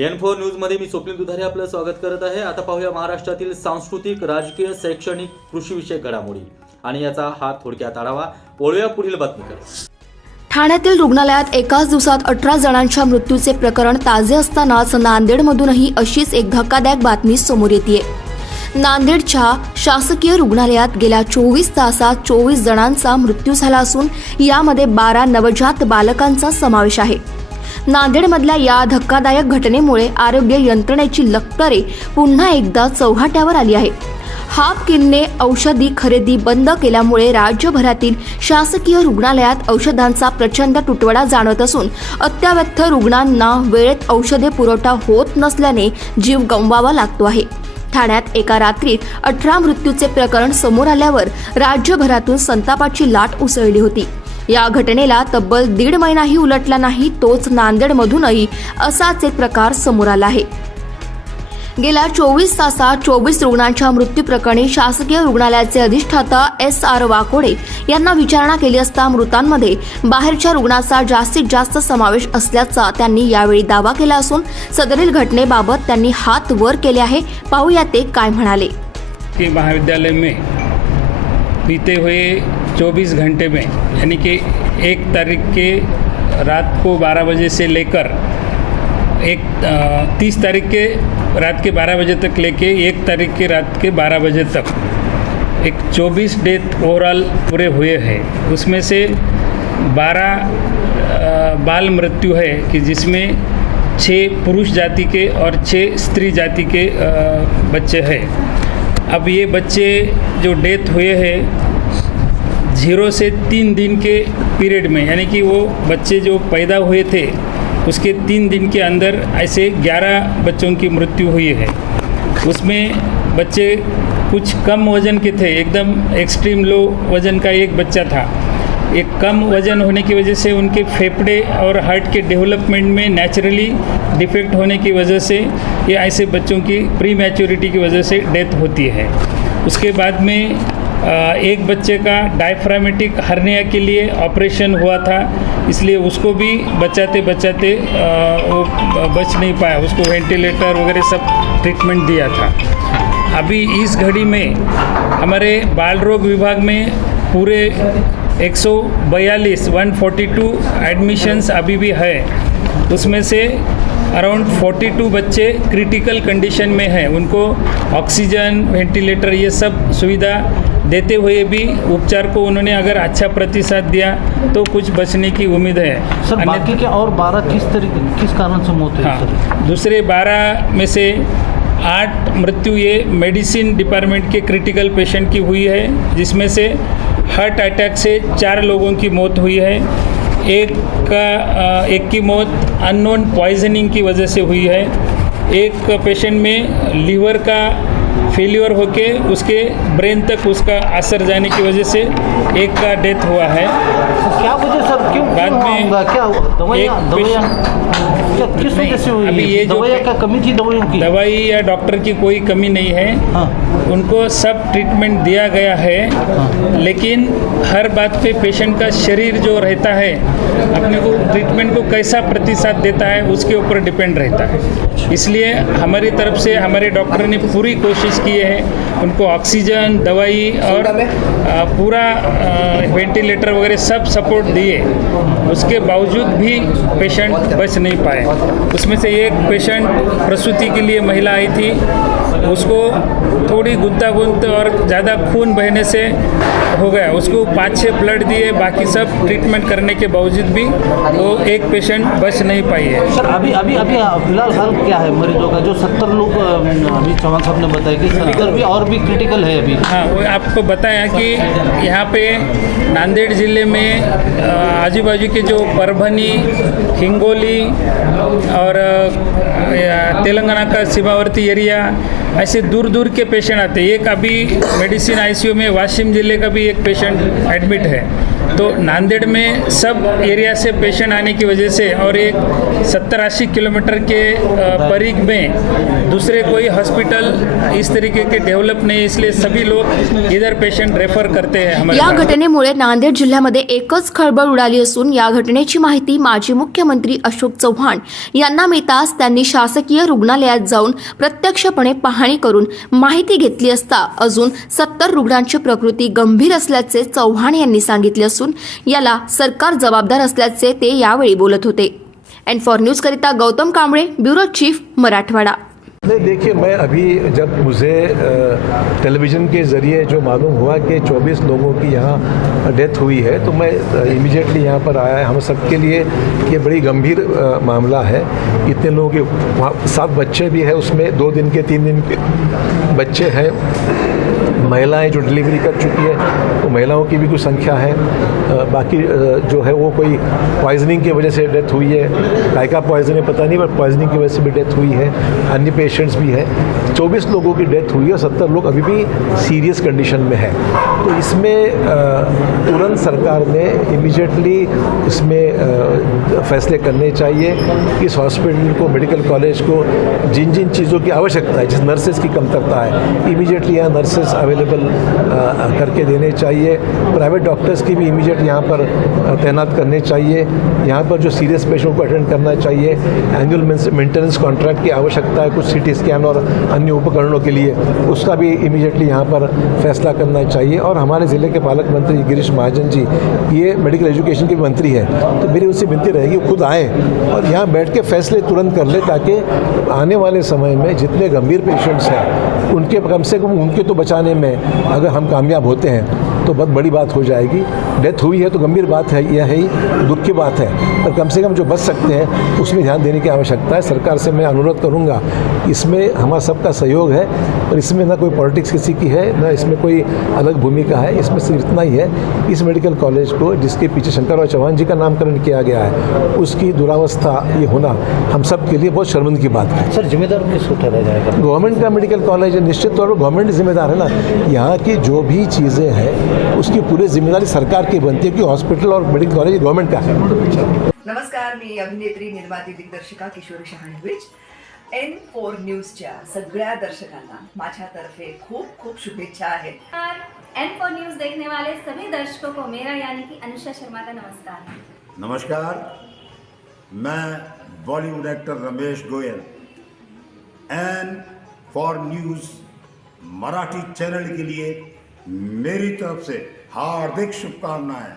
N4 न्यूजमध्ये मी स्वप्नील दुधारे आपलं स्वागत करत आहे। आता पाहूया महाराष्ट्रातील सांस्कृतिक, राजकीय, शैक्षणिक, कृषीविषयक घडामोडी आणि याचा हा थोडक्यात आढावा। वळूया पुढील बातमीकडे। ठाण्यातील रुग्णालयात एकाच दिवसात 18 जणांच्या मृत्यूचे प्रकरण ताजे असतानाच नांदेडमधूनही अशीच एक धक्कादायक बातमी समोर येतेय। नांदेडच्या शासकीय रुग्णालयात गेल्या 24 तासात 24 जणांचा मृत्यू झाला असून यामध्ये 12 नवजात बालकांचा समावेश आहे। नांदेडमधल्या या धक्कादायक घटनेमुळे आरोग्य यंत्रणेची लक्तरे पुन्हा एकदा चौघाट्यावर आली आहे। हापकिनने औषधी खरेदी बंद केल्यामुळे राज्यभरातील शासकीय रुग्णालयात औषधांचा प्रचंड तुटवडा जाणवत असून अत्यावश्यक रुग्णांना वेळेत औषधे पुरवठा होत नसल्याने जीव गमवावा लागतो आहे। ठाण्यात एका रात्रीत 18 मृत्यूचे प्रकरण समोर आल्यावर राज्यभरातून संतापाची लाट उसळली होती। या घटनेला तब्बल 1.5 महिनाही उलटला नाही, तोच नांदेडमधूनही असाच एक प्रकार समोर आला आहे। गेल्या 24 तासात 24 रुग्णांच्या मृत्यू प्रकरणी शासकीय रुग्णालयाचे अधिष्ठाता SR वाकोडे यांना विचारणा केली असता मृतांमध्ये बाहेरच्या रुग्णाचा जास्तीत जास्त समावेश असल्याचा त्यांनी यावेळी दावा केला असून सदरील घटनेबाबत त्यांनी हात वर केले आहे। पाहूया ते काय म्हणाले। कि महाविद्यालय में बीते हुए 24 घंटे में यानी कि 1 तारीख के रात को 12 बजे से लेकर 30 तारीख के रात के 12 बजे तक लेके 1 तारीख के रात के 12 बजे तक एक 24 डेथ ओवरऑल पूरे हुए हैं। उसमें से 12 बाल मृत्यु है कि जिसमें 6 पुरुष जाति के और 6 स्त्री जाति के बच्चे हैं। अब ये बच्चे जो डेथ हुए हैं 0 से 3 दिन के पीरियड में, यानी कि वो बच्चे जो पैदा हुए थे उसके 3 दिन के अंदर ऐसे 11 बच्चों की मृत्यु हुई है। उसमें बच्चे कुछ कम वज़न के थे, एकदम एक्सट्रीम लो वज़न का एक बच्चा था। एक कम वज़न होने की वजह से उनके फेफड़े और हार्ट के डेवलपमेंट में नेचुरली डिफेक्ट होने की वजह से ये ऐसे बच्चों की प्री मैच्योरिटी की वजह से डेथ होती है। उसके बाद में एक बच्चे का डायफ्रामेटिक हर्निया के लिए ऑपरेशन हुआ था, इसलिए उसको भी बचाते बचाते वो बच नहीं पाया, उसको वेंटिलेटर वगैरह सब ट्रीटमेंट दिया था। अभी इस घड़ी में हमारे बाल रोग विभाग में पूरे 142 एडमिशन्स अभी भी है। उसमें से अराउंड 42 बच्चे क्रिटिकल कंडीशन में हैं, उनको ऑक्सीजन, वेंटिलेटर ये सब सुविधा देते हुए भी उपचार को उन्होंने अगर अच्छा प्रतिसाद दिया तो कुछ बचने की उम्मीद है। सर बाकी के और 12 किस कारण से मौत हुई? हाँ, दूसरे 12 में से 8 मृत्यु ये मेडिसिन डिपार्टमेंट के क्रिटिकल पेशेंट की हुई है, जिसमें से हार्ट अटैक से 4 लोगों की मौत हुई है। एक की मौत अननोन पॉइजनिंग की वजह से हुई है। एक पेशेंट में लीवर का फेल्योर होके उसके ब्रेन तक उसका असर जाने की वजह से एक का डेथ हुआ है। क्या वजह सर, क्यों बाद में क्या दवाइयाँ किस वजह से हुई? अभी ये जो दवाइयाँ का कमी थी, दवाइयों की दवाई या डॉक्टर की कोई कमी नहीं है। हाँ। उनको सब ट्रीटमेंट दिया गया है। हाँ। लेकिन हर बात पे पेशेंट का शरीर जो रहता है अपने को ट्रीटमेंट को कैसा प्रतिसाद देता है उसके ऊपर डिपेंड रहता है। इसलिए हमारी तरफ से हमारे डॉक्टर ने पूरी कोशिश की है, उनको ऑक्सीजन, दवाई और पूरा वेंटिलेटर वगैरह सब सपोर्ट दिए। उसके बावजूद भी पेशेंट बच नहीं पाए। उसमें से एक पेशेंट प्रसूति के लिए महिला आई थी, उसको थोड़ी गुंतागुंत और ज़्यादा खून बहने से हो गया, उसको 5-6 ब्लड दिए, बाकी सब ट्रीटमेंट करने के बावजूद भी वो एक पेशेंट बच नहीं पाई है। सर अभी फिलहाल हाल क्या है मरीजों का? जो 70 लोग अभी चौहान साहब ने बताया कि 70 भी और भी क्रिटिकल है अभी। हाँ, वो आपको बताया कि यहाँ पे नांदेड़ ज़िले में आजू बाजू के जो परभनी, हिंगोली और तेलंगाना का सीमावर्ती एरिया, ऐसे दूर दूर के पेशेंट आते हैं। एक अभी मेडिसिन ICU में वाशिम ज़िले का भी एक पेशेंट एडमिट है। तो नांदेड़ में सब एरिया से पेशेंट आने की वजह से और एक 70-80 किलोमीटर के परिघ में दूसरे कोई हॉस्पिटल इस तरीके के डेवलप नहीं, इसलिए सभी लोग इधर पेशेंट रेफर करते हैं हमारे या पास। घटनेमुळे नांदेड जिल्ह्यामध्ये एकच खळबळ उडाली असून या घटनेची माहिती माजी मुख्यमंत्री अशोक चव्हाण यांना मिळताच त्यांनी शासकीय रुग्णालयात जाऊन प्रत्यक्षपणे पाहणी करून माहिती घेतली असता अजून 70 रुग्णांची प्रकृती गंभीर असल्याचे चव्हाण यांनी सांगितले असून याला सरकार जबाबदार असल्याचे ते यावेळी बोलत होते. N4 न्यूज करिता गौतम कांबळे, ब्युरो चीफ, मराठवाडा. नहीं, देखिए, मैं अभी जब मुझे टेलीविज़न के ज़रिए जो मालूम हुआ कि 24 लोगों की यहाँ डेथ हुई है, तो मैं इमीडिएटली यहाँ पर आया. हम सब के लिए ये बड़ी गंभीर मामला है. इतने लोगों के 7 बच्चे भी हैं, उसमें 2 दिन के 3 दिन के बच्चे हैं. महिलाएं जो डिलीवरी कर चुकी है, तो महिलाओं की भी कुछ संख्या है. बाकी जो है वो कोई पॉइजनिंग की वजह से डेथ हुई है, काय का पॉइजन है पता नहीं, पर पॉइजनिंग की वजह से भी डेथ हुई है. अन्य पेशेंट्स भी हैं. 24 लोगों की डेथ हुई है और 70 लोग अभी भी सीरियस कंडीशन में हैं. तो इसमें तुरंत सरकार ने इमीडिएटली इसमें फैसले करने चाहिए कि इस हॉस्पिटल को, मेडिकल कॉलेज को जिन जिन चीज़ों की आवश्यकता है, जिस नर्सेज की कमतरता है, इमीडिएटली यहाँ नर्सेज अवेलेबल करके देने चाहिए. प्राइवेट डॉक्टर्स की भी इमीडिएट यहाँ पर तैनात करने चाहिए. यहाँ पर जो सीरियस पेशेंट को अटेंड करना चाहिए. एनुअल मेंटेनेंस कॉन्ट्रैक्ट की आवश्यकता है कुछ सीटी स्कैन और अन्य उपकरणों के लिए, उसका भी इमीडिएटली यहाँ पर फैसला करना चाहिए. और हमारे ज़िले के पालक मंत्री गिरीश महाजन जी, ये मेडिकल एजुकेशन के मंत्री हैं, तो मेरी उनसे विनती रहेगी खुद आएँ और यहाँ बैठ के फैसले तुरंत कर ले, ताकि आने वाले समय में जितने गंभीर पेशेंट्स हैं उनके कम से कम उनके तो बचाने में अगर हम कामयाब होते हैं तो बहुत बड़ी बात हो जाएगी. डेथ हुई है तो गंभीर बात है, यह है ही, दुख की बात है, पर कम से कम जो बच सकते हैं उसमें ध्यान देने की आवश्यकता है. सरकार से मैं अनुरोध करूंगा, इसमें हमारा सबका सहयोग है और इसमें ना कोई पॉलिटिक्स किसी की है, ना इसमें कोई अलग भूमिका है. इसमें सिर्फ इतना ही है, इस मेडिकल कॉलेज को जिसके पीछे शंकरराव चौहान जी का नामकरण किया गया है, उसकी दुरावस्था ये होना हम सब के लिए बहुत शर्मिंदगी की बात है. सर, जिम्मेदार किसको ठहराया जाएगा? गवर्नमेंट का मेडिकल कॉलेज है, निश्चित तौर पर गवर्नमेंट जिम्मेदार है ना. यहाँ की जो भी चीज़ें हैं उसकी पूरी जिम्मेदारी सरकार की बनती है, कि हॉस्पिटल और मेडिकल कॉलेज गवर्नमेंट का है. नमस्कार, मी अभिनेत्री, निर्माती, दिग्दर्शिका किशोरी शहाणविच. N4 न्यूजच्या सगळ्या दर्शकांना माझ्यातर्फे खूप खूप शुभेच्छा आहेत. N4 न्यूज़ देखने वाले सभी दर्शकों को मेरा यानी कि अनुषा शर्मा का नमस्कार. नमस्कार, मैं Bollywood actor Ramesh Goyal N4 news Marathi channel के लिए मेरी तरफ से हार्दिक शुभकामनाएं.